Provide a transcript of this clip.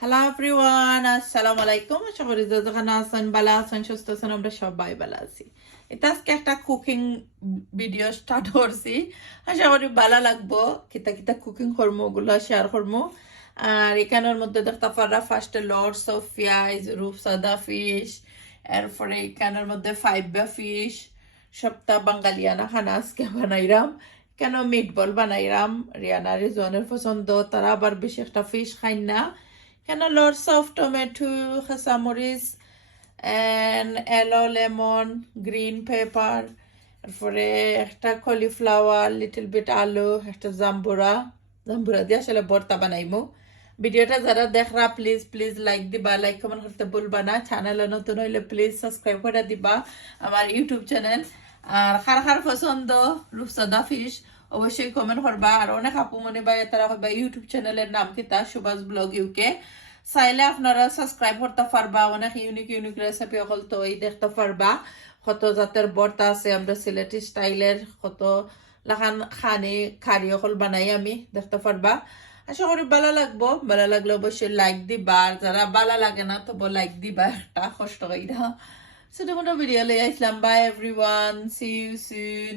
Hello everyone, আসসালামু আলাইকুম। আশা করি যে যেখানে আছেন ভালো আছেন, সুস্থ আছেন। আমরা সবাই ভালো আছি। এটা আজকে একটা কুকিং ভিডিও স্টার্ট করছি। আশা করি ভালো লাগবো। কিতা কিতা কুকিং করবো ওগুলো শেয়ার করবো। আর এখানের মধ্যে দেখতে পারা ফার্স্টে লর্ডস অফ পেঁয়াজ, রূপসাদা ফিশ, এরপরে এখানের মধ্যে ফাইবা ফিশ, সপ্তাহ বাঙালিয়ানা খানা আজকে বানাইরাম। কেন মিট বল বানাইরাম, রিয়ানা রিজওয়ানের পছন্দ, তারা আবার বেশি একটা ফিশ খাই না। কেন lots of tomato, কাঁচামরিচ, and yellow lemon, green pepper, তারপরে একটা কলিফ্লাওয়ার, লিটল বিট আলু, একটা জাম্বুরা জাম্বুরা দিয়ে আসলে ভর্তা বানাইমু। ভিডিওটা যারা দেখরা প্লিজ প্লিজ লাইক দিবা, লাইক কমেন্ট করতে ভুলবা না। চ্যানেলে নতুন হইলে প্লিজ সাবস্ক্রাইব করে দিবা আমার ইউটিউব চ্যানেল। আর কার কার পছন্দ রূপসাদা ফিশ অবশ্যই কমেন্ট করবা। আর অনেক আপু মনে বা তারা হবা ইউটিউব চ্যানেলের নাম কিতা সুভাষ ব্লগ ইউকে, চাইলে আপনারা সাবস্ক্রাইব করতে পারবা। অনেক ইউনিক ইউনিক রেসিপি অকল তো এই দেখতে পারবা। কত জাতের ভর্তা আছে আমরা সিলেটি স্টাইলের, কত লাখান খানি খারি অকল বানাই আমি দেখতে পারবা। আশা করি ভালো লাগবো। ভালো লাগলে অবশ্যই লাইক দিবা, আর যারা ভালো লাগে না তবু লাইক দিবা একটা কষ্ট কইরা। ছোট মোটো ভিডিও লই আসলাম। Bye everyone, see you soon.